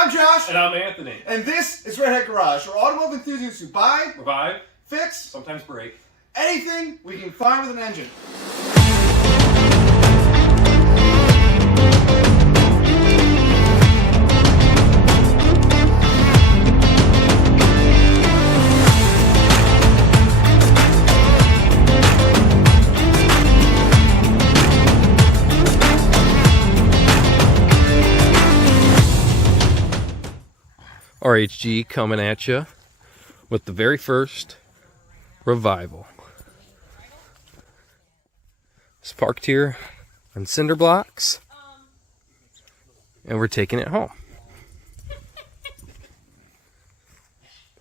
I'm Josh. And I'm Anthony. And this is Redhead Garage, where automotive enthusiasts who buy, revive, fix, sometimes break anything we can find with an engine. RHG coming at you with the very first revival. It's parked here on cinder blocks, and we're taking it home.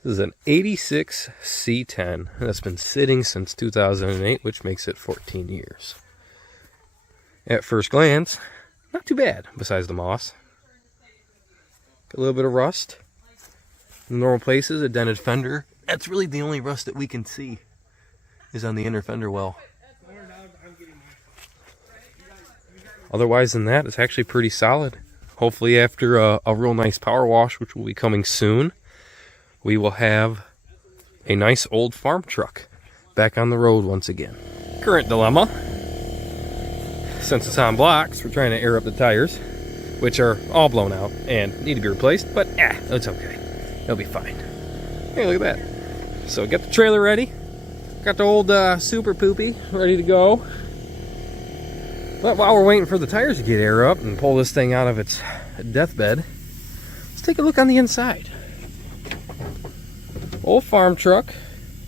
This is an 86 C10 that's been sitting since 2008, which makes it 14 years. At first glance, not too bad besides the moss. Got a little bit of rust. In normal places, a dented fender. That's really the only rust that we can see is on the inner fender well. Otherwise than that, it's actually pretty solid. Hopefully after a real nice power wash, which will be coming soon, we will have a nice old farm truck back on the road once again. Current dilemma. Since it's on blocks, we're trying to air up the tires, which are all blown out and need to be replaced, but it's okay. It'll be fine. Hey, look at that. So get the trailer ready. Got the old Super Poopy ready to go. But while we're waiting for the tires to get air up and pull this thing out of its deathbed, let's take a look on the inside. Old farm truck.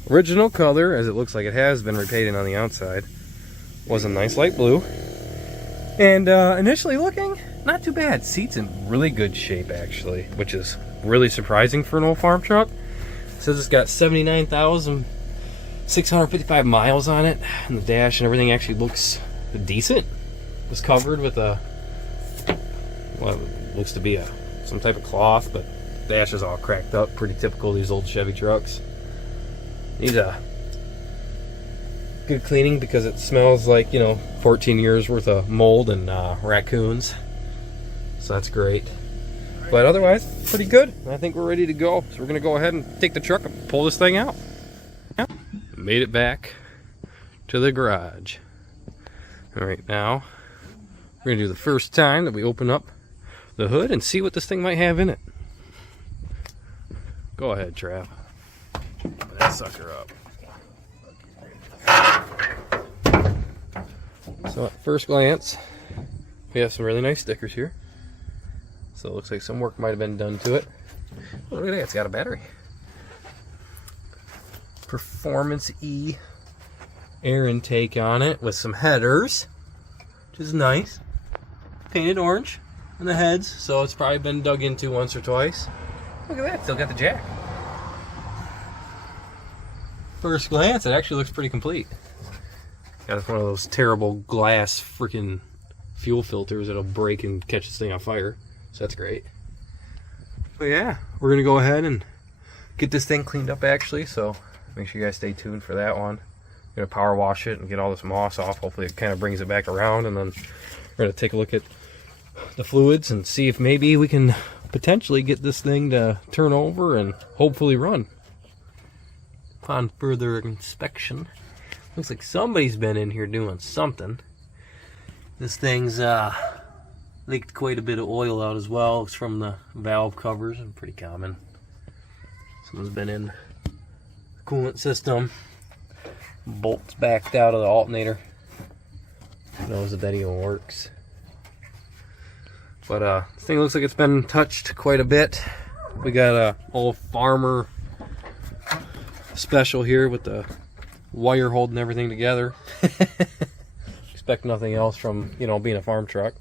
Original color, as it looks like it has been repainted on the outside. Was a nice light blue. And initially looking, not too bad. Seat's in really good shape, actually, which is really surprising for an old farm truck. It says it's got 79,655 miles on it, and the dash and everything actually looks decent. It was covered with what looks to be some type of cloth, but the dash is all cracked up. Pretty typical of these old Chevy trucks. Needs a good cleaning because it smells like 14 years worth of mold and raccoons. So that's great. But otherwise, pretty good. I think we're ready to go. So we're going to go ahead and take the truck and pull this thing out. Made it back to the garage. All right, now we're going to do the first time that we open up the hood and see what this thing might have in it. Go ahead, Trav. Open that sucker up. So at first glance, we have some really nice stickers here. So it looks like some work might have been done to it. Oh, look at that, it's got a battery. Performance E air intake on it with some headers, which is nice. Painted orange on the heads, so it's probably been dug into once or twice. Look at that, still got the jack. First glance, it actually looks pretty complete. Got one of those terrible glass freaking fuel filters that'll break and catch this thing on fire. So that's great. But yeah, we're going to go ahead and get this thing cleaned up actually, so make sure you guys stay tuned for that one. I'm going to power wash it and get all this moss off. Hopefully it kind of brings it back around, and then we're going to take a look at the fluids and see if maybe we can potentially get this thing to turn over and hopefully run. Upon further inspection, looks like somebody's been in here doing something. This thing's leaked quite a bit of oil out as well. It's from the valve covers, and pretty common. Someone's been in the coolant system. Bolts backed out of the alternator. Who knows if that even works. But this thing looks like it's been touched quite a bit. We got a old farmer special here with the wire holding everything together. Expect nothing else from being a farm truck.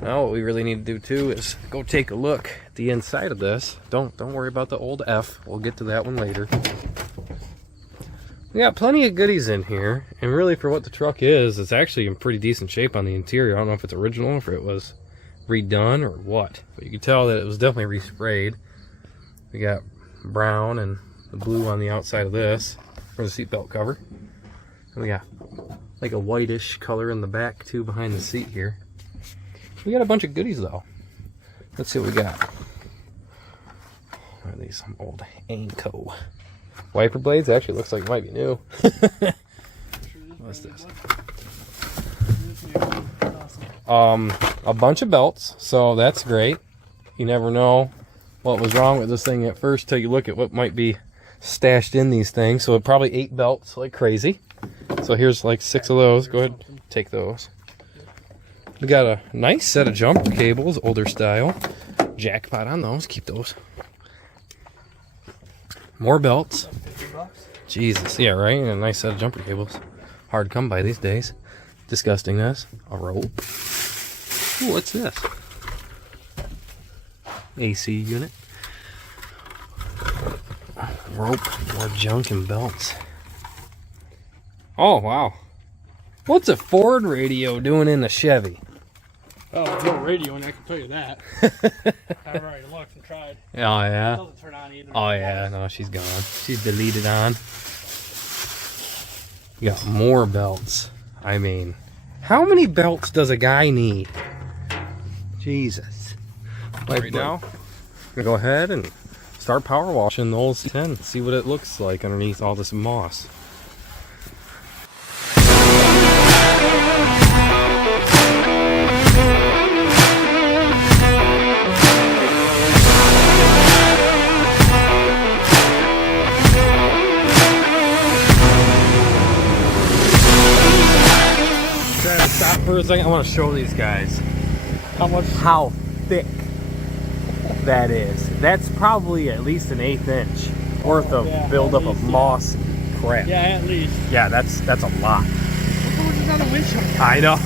Now what we really need to do too is go take a look at the inside of this. Don't worry about the old F. We'll get to that one later. We got plenty of goodies in here, and really for what the truck is, it's actually in pretty decent shape on the interior. I don't know if it's original, if it was redone or what, but you can tell that it was definitely resprayed. We got brown and the blue on the outside of this for the seatbelt cover. And we got like a whitish color in the back too behind the seat here. We got a bunch of goodies though. Let's see what we got. What are these? Some old Anco wiper blades. Actually, looks like it might be new. What's this? A bunch of belts, so that's great. You never know what was wrong with this thing at first till you look at what might be stashed in these things. So it probably 8 belts like crazy. So here's like 6 of those. Go ahead, take those. We got a nice set of jumper cables, older style. Jackpot on those, keep those. More belts. Jesus, yeah, right? And a nice set of jumper cables. Hard to come by these days. Disgustingness. A rope. Ooh, what's this? AC unit. Rope. More junk and belts. Oh, wow. What's a Ford radio doing in a Chevy? Oh, there's no radio in there, I can tell you that. I've already looked and tried. Oh, yeah? It doesn't turn on either. Oh, yeah. No, she's gone. She's deleted on. You got more belts. I mean, how many belts does a guy need? Jesus. Right now, I'm going to go ahead and start power washing the old C10. See what it looks like underneath all this moss. Stop for a second. I want to show these guys how thick that is. That's probably at least an 1/8 inch worth of buildup of moss and crap. Yeah, at least. Yeah, that's a lot. Look how much is on the windshield. I know.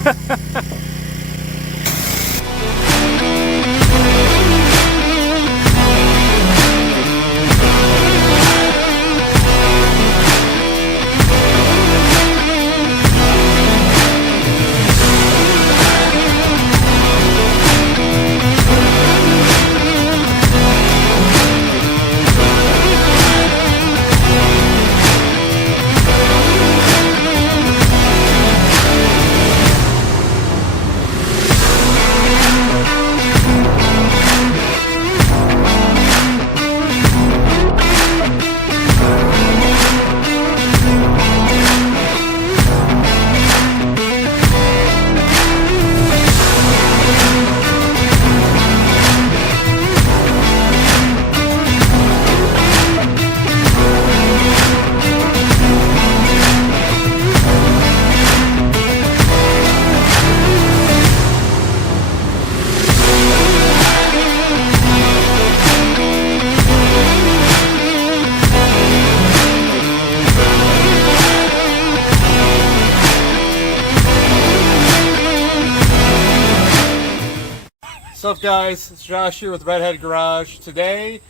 What's up, guys? It's Josh here with Redhead Garage. Today,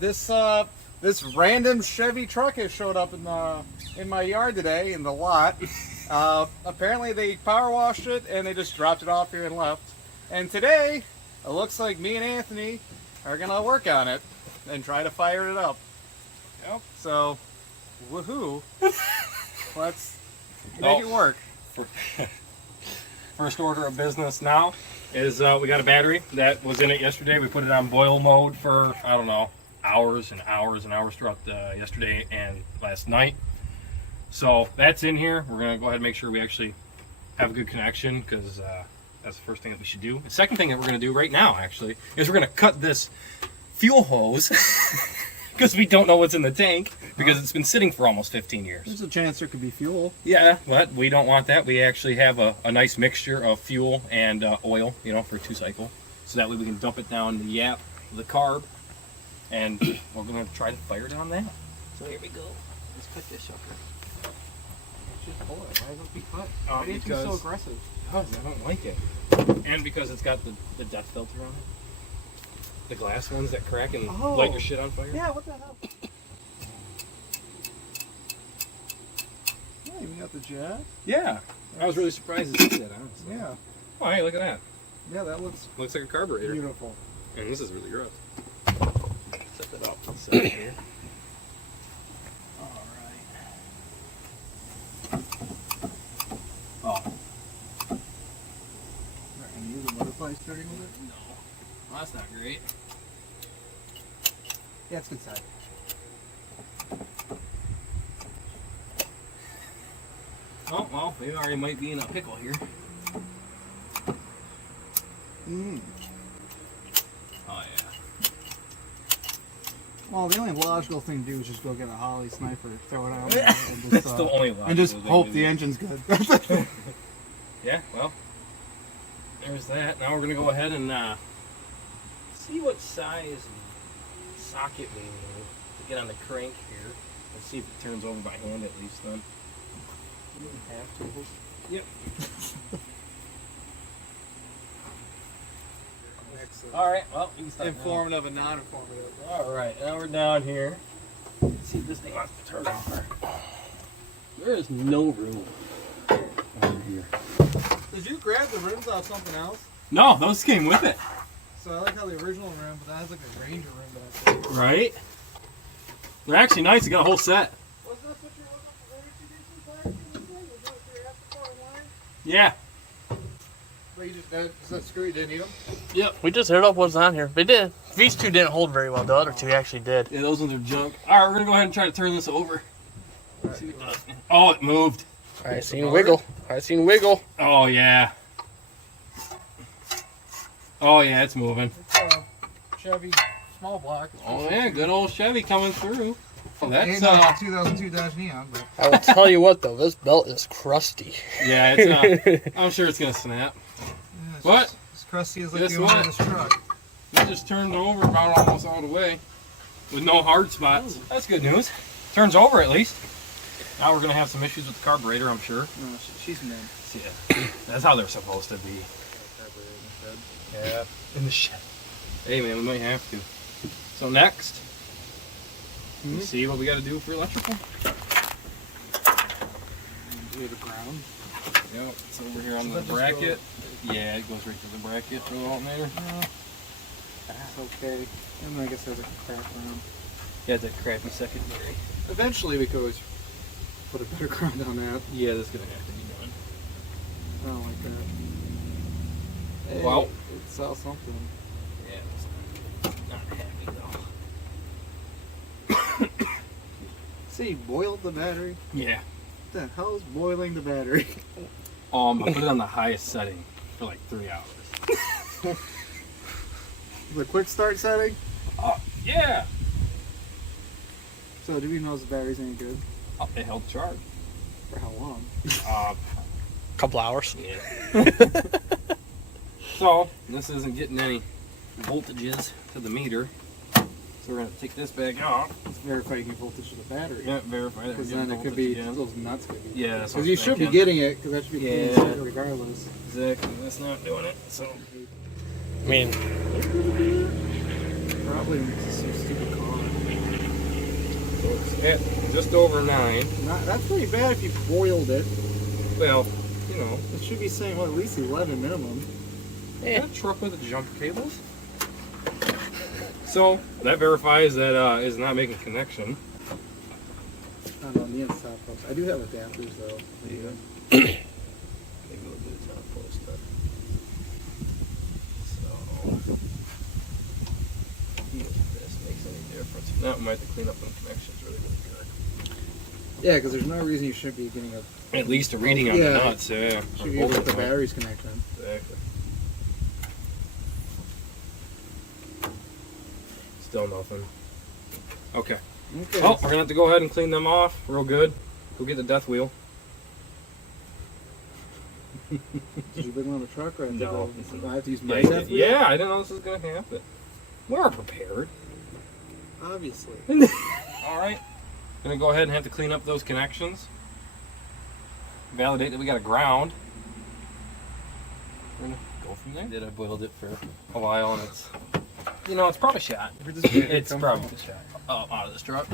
this random Chevy truck has showed up in my yard today in the lot. Apparently, they power washed it and they just dropped it off here and left. And today, it looks like me and Anthony are gonna work on it and try to fire it up. Yep. So, woohoo! Let's make it work. First order of business now is we got a battery that was in it yesterday. We put it on boil mode for, I don't know, hours and hours and hours throughout yesterday and last night. So that's in here. We're going to go ahead and make sure we actually have a good connection, because that's the first thing that we should do. The second thing that we're going to do right now, actually, is we're going to cut this fuel hose because we don't know what's in the tank, because it's been sitting for almost 15 years. There's a chance there could be fuel. Yeah, but we don't want that. We actually have a nice mixture of fuel and oil, you know, for a 2-cycle. So that way we can dump it down the yap, the carb, and we're going to try to fire down that. So here we go. Let's cut this sucker. Just pull it. Why would it be cut? Why do you be so aggressive? Because I don't like it. And because it's got the death filter on it. The glass ones that crack and light your shit on fire. Yeah, what the hell? Yeah, even got the jack. Yeah. I was really surprised to see that, honestly. Yeah. Oh, hey, look at that. Yeah, that looks Looks like a carburetor. beautiful. And this is really gross. Set that up. Set it here. Oh. Are you gonna use a butterfly starting with it? No. Well, that's not great. Yeah, it's good side. Oh, well, we already might be in a pickle here. Mm. Oh, yeah. Well, the only logical thing to do is just go get a Holly sniper, throw it out, and That's the only logical and just thing hope to the do. engine's good. Yeah, well, there's that. Now we're going to go ahead and see what size socket we need to get on the crank here. Let's see if it turns over by hand at least then. Half tools. Yep. Excellent. All right, well, we can start now. Informative and non-informative. All right, now we're down here. Let's see if this thing wants to turn over. There is no room over here. Did you grab the rims out of something else? No, those came with it. So I like how the original rim, but that has like a Ranger rim back there. Right? They're actually nice. They got a whole set. Was this what you're looking for? Was that what you're after for a line? Yeah. But you just, is that screw? You didn't need them? Yep. We just hit up what's on here. They did. These two didn't hold very well. The other two actually did. Yeah, those ones are junk. All right, we're gonna go ahead and try to turn this over. See what it does. Oh, it moved. I seen wiggle. I seen wiggle. Oh yeah. Oh yeah, it's moving. It's Chevy small block. Oh yeah, good old Chevy coming through. Oh, that's 2002 Dodge Neon, but I will tell you what though, this belt is crusty. yeah, it's I'm sure it's gonna snap. yeah, it's What? just as crusty as like Guess the owner what? of this truck. It just turned over about almost all the way with no hard spots. That's good news. Turns over at least. Now we're gonna have some issues with the carburetor, I'm sure. No, she's in there. Yeah, that's how they're supposed to be. Yeah, in the shed. Hey man, we might have to. So next, let's see what we got to do for electrical. Do the ground. Yep, it's over here on So the that just bracket. Yeah, it goes right to the bracket for the alternator. That's okay. And then I guess there's like a crack around. Yeah, that crappy secondary. Eventually we could always put a better ground on that. Yeah, that's gonna have to be done. I don't like that. Hey, Well. it sells something. Yeah, it's not happy though. See, you boiled the battery. Yeah. What the hell is boiling the battery? I put it on the highest setting for like 3 hours. The quick start setting. Oh, yeah. So do we know if the battery's any good? Oh, it held charge. For how long? Couple hours. Yeah. So, this isn't getting any voltages to the meter. So we're going to take this back off. Let's verify your voltage of the battery. Yeah, verify that. Because we're then getting it could be, voltage again. those nuts could be. Yeah, that's what Because you I'm should be thinking. getting it, because that should be clean Yeah. set regardless. Exactly. That's not doing it. So, I mean, Probably some stupid car. so it's at just over 9. That's pretty bad if you boiled it. Well, you know. It should be saying, well, at least 11 minimum. Is that a truck with the jumper cables? So, that verifies that is not making connection. I don't know, on the inside folks. I do have adapters though. Yeah. Maybe we'll do this on a post then. So, see if this makes any difference. If not, we might have to clean up them connections really good. Yeah, because there's no reason you should be getting a. At least a reading on Yeah. the nuts, yeah. Should be able to get the batteries connected. Exactly. Still nothing. Okay. Okay. Well, we're gonna have to go ahead and clean them off real good. Go get the death wheel. Did you bring one on the truck or No. do I have to use my Yeah, death wheel? yeah, I didn't know this was gonna happen. We're prepared. Obviously. All right. Gonna go ahead and have to clean up those connections. Validate that we got a ground. We're gonna go from there. I boiled it for a while, and it's, you know, it's probably shot. Where'd this battery It's come probably from? shot. Oh, out of this truck.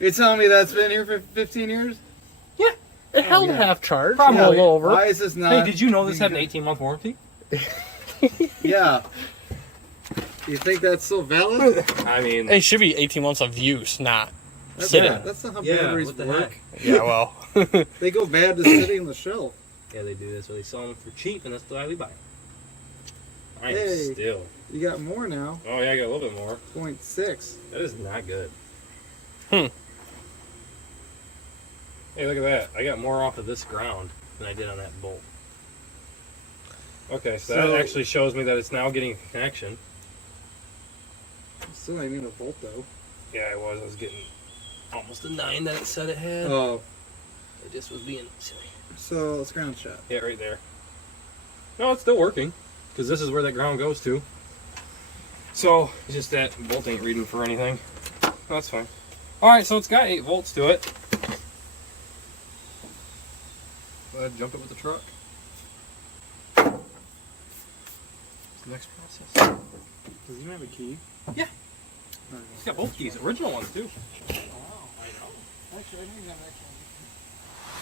You're telling me that's been here for 15 years? Yeah. it held yeah. half charge. Probably. A little over. Why is this not? Hey, did you know this had an being 18-month warranty? good? Yeah. You think that's still valid? I mean, It should be 18 months of use, not That's sitting. not, that's not how Yeah, batteries what the work. heck? Yeah, well. They go bad to sitting on the shelf. yeah, they do. That's why they sell them for cheap, and that's why we buy them. I am Hey. still. You got more now. Oh yeah, I got a little bit more. 0.6. That is not good. Hmm. Hey, look at that. I got more off of this ground than I did on that bolt. Okay, so that actually shows me that it's now getting a connection. Still ain't even a volt though. Yeah, I was getting almost a 9 that it said it had. Oh. It just was being silly. So let's ground shot. Yeah, right there. No, it's still working. Because this is where that ground goes to. So, it's just that bolt ain't reading for anything. That's fine. Alright, so it's got 8 volts to it. Go ahead and jump it with the truck. What's the next process? Does he have a key? Yeah. It's got both keys. Original ones, too. Oh, I know. Actually, I think that actually.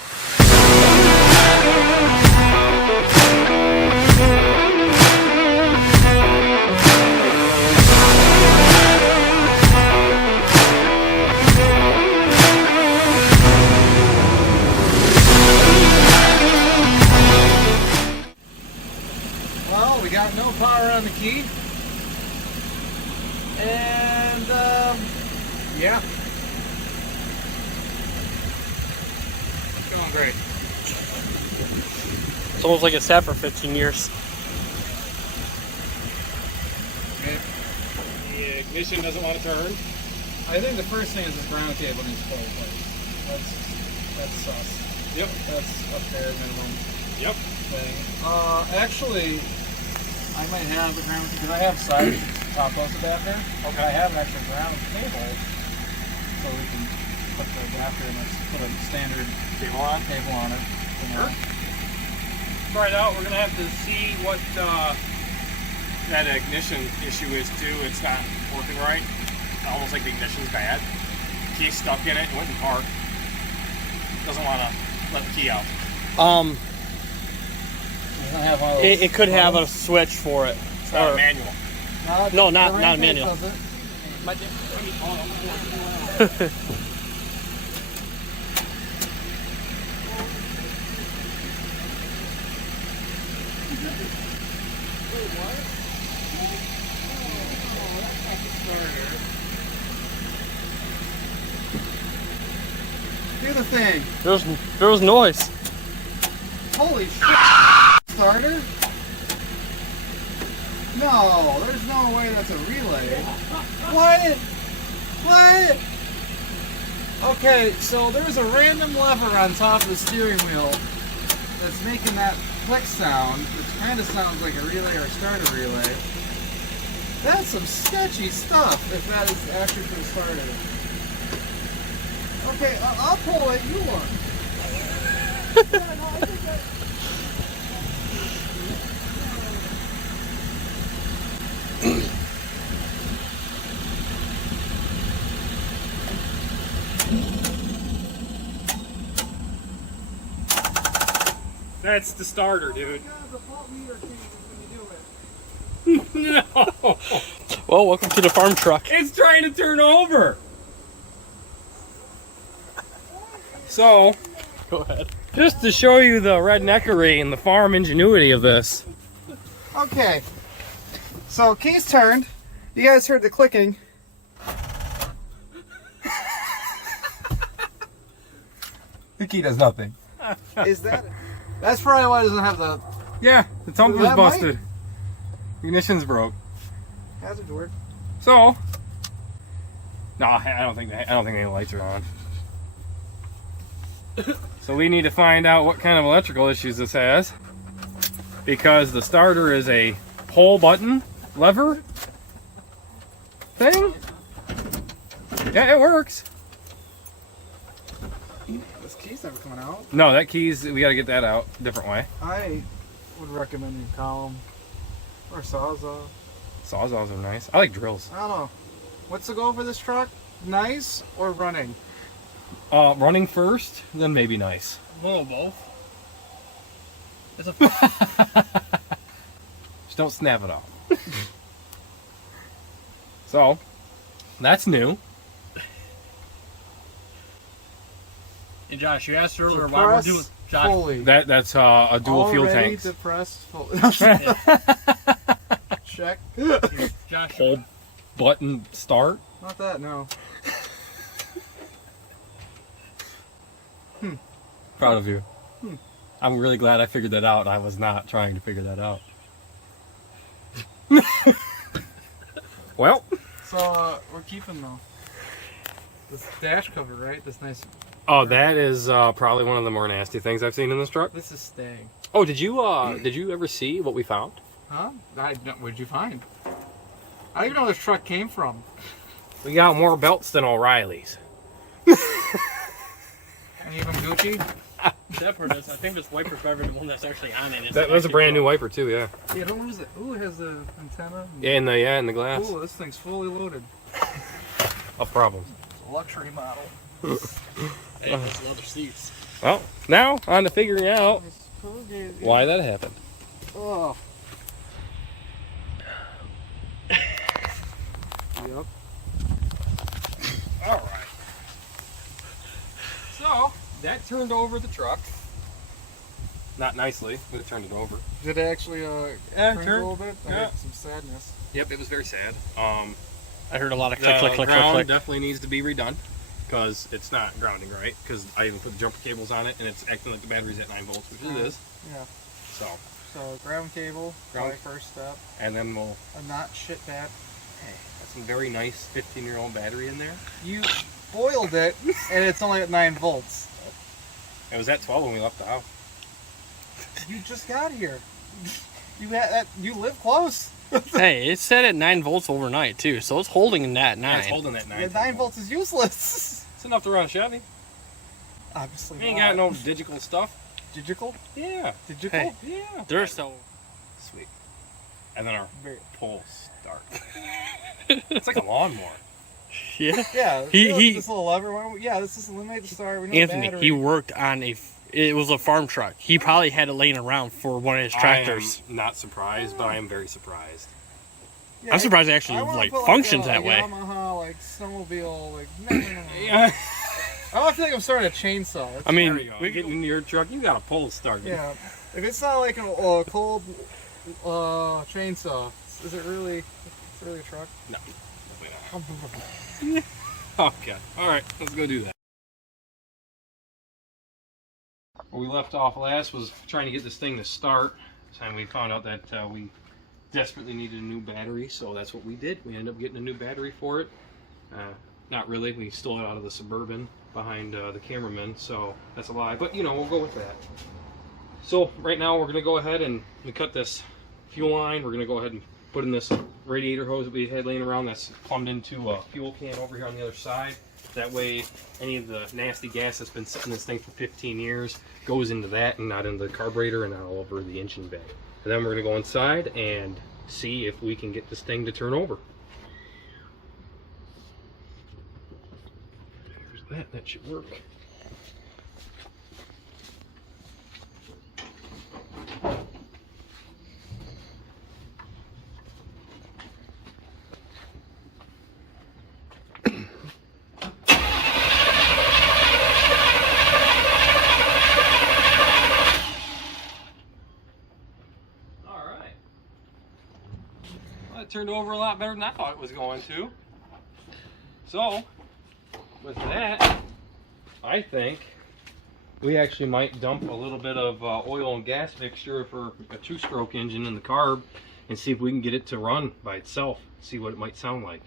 Well, we got no power on the key. And, yeah. It's going great. It's almost like it sat for 15 years. The ignition doesn't want to turn. I think the first thing is this ground cable needs to play place. That's sus. Yep. That's a bare minimum Yep. thing. Actually, I might have a ground because I have side top post adapter. Okay. I have an extra ground cable, so we can put the adapter and let's put a standard Cable on. cable on it. You know. Try it out. We're gonna have to see what that ignition issue is too. It's not working right. Almost like the ignition's bad. Key's stuck in it. It went in park. Doesn't want to let the key out. Doesn't have all those It could have a buttons. switch for it. It's not a manual. No, the not rain manual. does it. Do the thing. There was noise. Holy shit. Starter? No, there's no way that's a relay. What? What? Okay, so there's a random lever on top of the steering wheel that's making that click sound, which kind of sounds like a relay or starter relay. That's some sketchy stuff if that is actually for the starter. Okay, I'll pull it, you look. Yeah, no, I think that... That's the starter, dude. God, the fault meter changes when you do it. No! Well, welcome to the farm truck. It's trying to turn over! So, Go ahead. just to show you the redneckery and the farm ingenuity of this. Okay, so key's turned. You guys heard the clicking. The key does nothing. Is that? That's probably why it doesn't have the Yeah, the tumbler's That might- busted. Ignition's broke. hazard work. So, no, I don't think any lights are on. So we need to find out what kind of electrical issues this has, because the starter is a pull button lever thing. Yeah, it works. This key's never coming out. No, that key's, we got to get that out a different way. I would recommend you call them or Sawzall. Sawzalls are nice. I like drills. I don't know. What's the goal for this truck? Nice or running? Running first, then maybe nice. Well, both. It's a Just don't snap it off. So, that's new. Hey, Josh, you asked earlier So why we're press doing. Josh, fully. That's a dual fuel Already tank. depressed fully. check. Josh, Hold button start. Not that, no. Proud of you. I'm really glad I figured that out. I was not trying to figure that out. Well. So, we're keeping this dash cover, right? This nice... Oh, that is probably one of the more nasty things I've seen in this truck. This is staying. Oh, did you ever see what we found? Huh? What'd you find? I don't even know where this truck came from. We got more belts than O'Reilly's. And even Gucci? Shepard is. I think this wiper cover, the one that's actually on it. That was a brand new wiper too, yeah. Yeah, don't lose it. Ooh, it has the antenna. Yeah, in the glass. Ooh, this thing's fully loaded. A problem. It's a luxury model. Hey, those leather seats. Well, now on to figuring out why that happened. Oh. Yep. All right. So that turned over the truck. Not nicely, but it turned it over. Did it actually Yeah, turn a little bit? I yeah. heard some sadness. Yep, it was very sad. I heard a lot of The click, click, click, click, ground click. definitely needs to be redone because it's not grounding right. Because I even put the jumper cables on it and it's acting like the battery's at 9 volts, which it is. Yeah. So, So ground cable, Ground- probably first step. and then we'll A not shit bad. got some very nice 15-year-old battery in there. You boiled it, and it's only at 9 volts. It was at 12 when we left the house. You just got here. You live close. Hey, it's set at 9 volts overnight too, so it's holding in that 9. Yeah, it's holding that 9. The 9 volts is useless. It's enough to run a Chevy. Obviously We ain't not. got no digital stuff. Digital? Yeah. Digital? Hey. Yeah. They're so. Sweet. And then our Very- pulls start. It's like a lawnmower. Yeah. Yeah. He- you know, he- this little lever one. Yeah, this is eliminate the start. We know Anthony, battery. he worked on it was a farm truck. He probably had it laying around for one of his tractors. I am not surprised, but I am very surprised. Yeah, I'm surprised it actually I wanna like put, functions a that way. Yamaha, like snowmobile, like. No. Yeah. I feel like I'm starting a chainsaw. I mean, There you go. Getting into your truck, you got a pull started. Yeah. If it's not like a cold chainsaw, is it really? It's really a truck. No. Definitely not. Okay. All right. Let's go do that. Where we left off last was trying to get this thing to start, and we found out that we desperately needed a new battery, so that's what we did. We ended up getting a new battery for it. Not really. We stole it out of the Suburban behind the cameraman, so that's a lie. But, you know, we'll go with that. So right now we're going to go ahead and we cut this fuel line. We're going to go ahead and put in this radiator hose that we had laying around that's plumbed into a fuel can over here on the other side. That way any of the nasty gas that's been sitting in this thing for 15 years goes into that and not into the carburetor and not all over the engine bay. And then we're going to go inside and see if we can get this thing to turn over. There's that should work. It turned over a lot better than I thought it was going to. So, with that, I think we actually might dump a little bit of oil and gas mixture for a 2-stroke engine in the carb and see if we can get it to run by itself, see what it might sound like.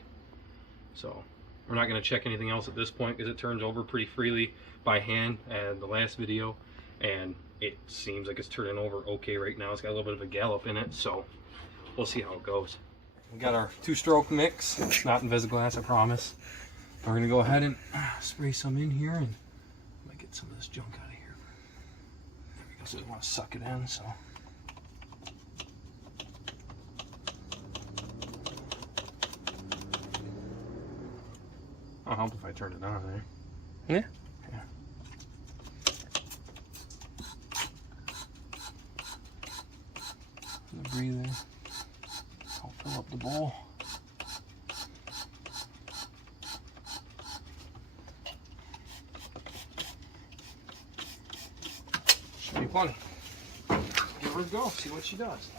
So, we're not going to check anything else at this point because it turns over pretty freely by hand in the last video, and it seems like it's turning over okay right now. It's got a little bit of a gallop in it, so we'll see how it goes. We got our 2-stroke mix. It's not Invisiglass, I promise. We're gonna go ahead and spray some in here and might get some of this junk out of here. There we go. So we want to suck it in. So. I'll help if I turn it on there. Yeah. Yeah. The breather. I'll fill up the bowl. Should be plenty. Give her a go, see what she does.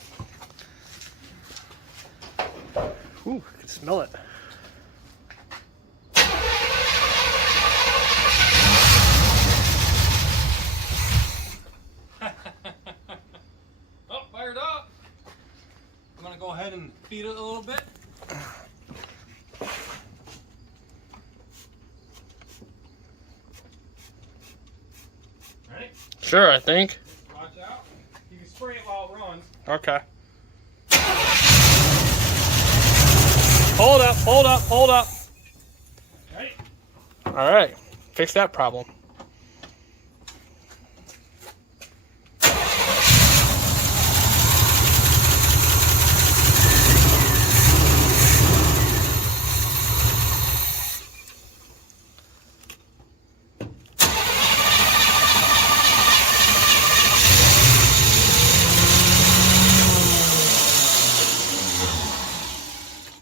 Ooh, I can smell it. Oh, fired up. I'm gonna go ahead and feed it a little bit. Ready? Sure, I think. Watch out. You can spray it while it runs. Okay. Hold up, hold up, hold up. Ready? All right, fix that problem.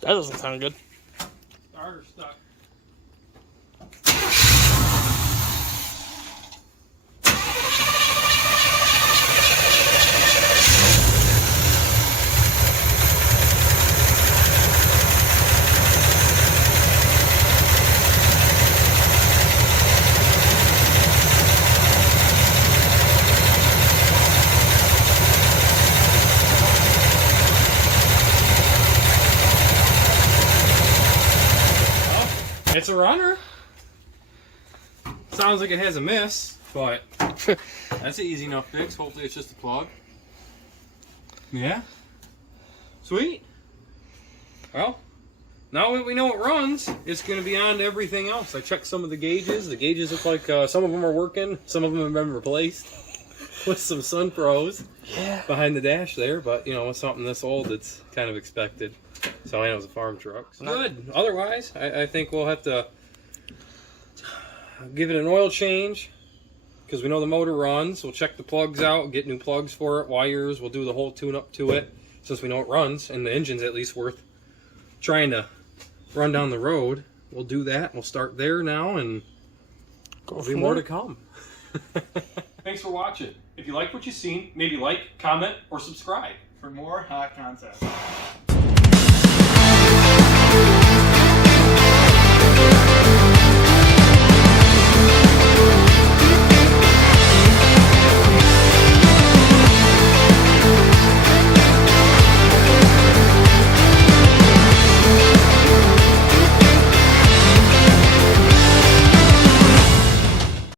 That doesn't sound good. Starter stuck. It's a runner. Sounds like it has a miss, but that's an easy enough fix. Hopefully it's just a plug. Yeah. Sweet. Well, now that we know it runs, it's going to be on to everything else. I checked some of the gauges. The gauges look like some of them are working. Some of them have been replaced with some Sun Pros behind the dash there. But, you know, with something this old, it's kind of expected. So I know it's a farm truck. So good. Otherwise, I think we'll have to give it an oil change because we know the motor runs. We'll check the plugs out, get new plugs for it, wires. We'll do the whole tune-up to it since we know it runs and the engine's at least worth trying to run down the road. We'll do that. We'll start there now and there'll be more to come. Thanks for watching. If you like what you've seen, maybe like, comment, or subscribe. For more hot content.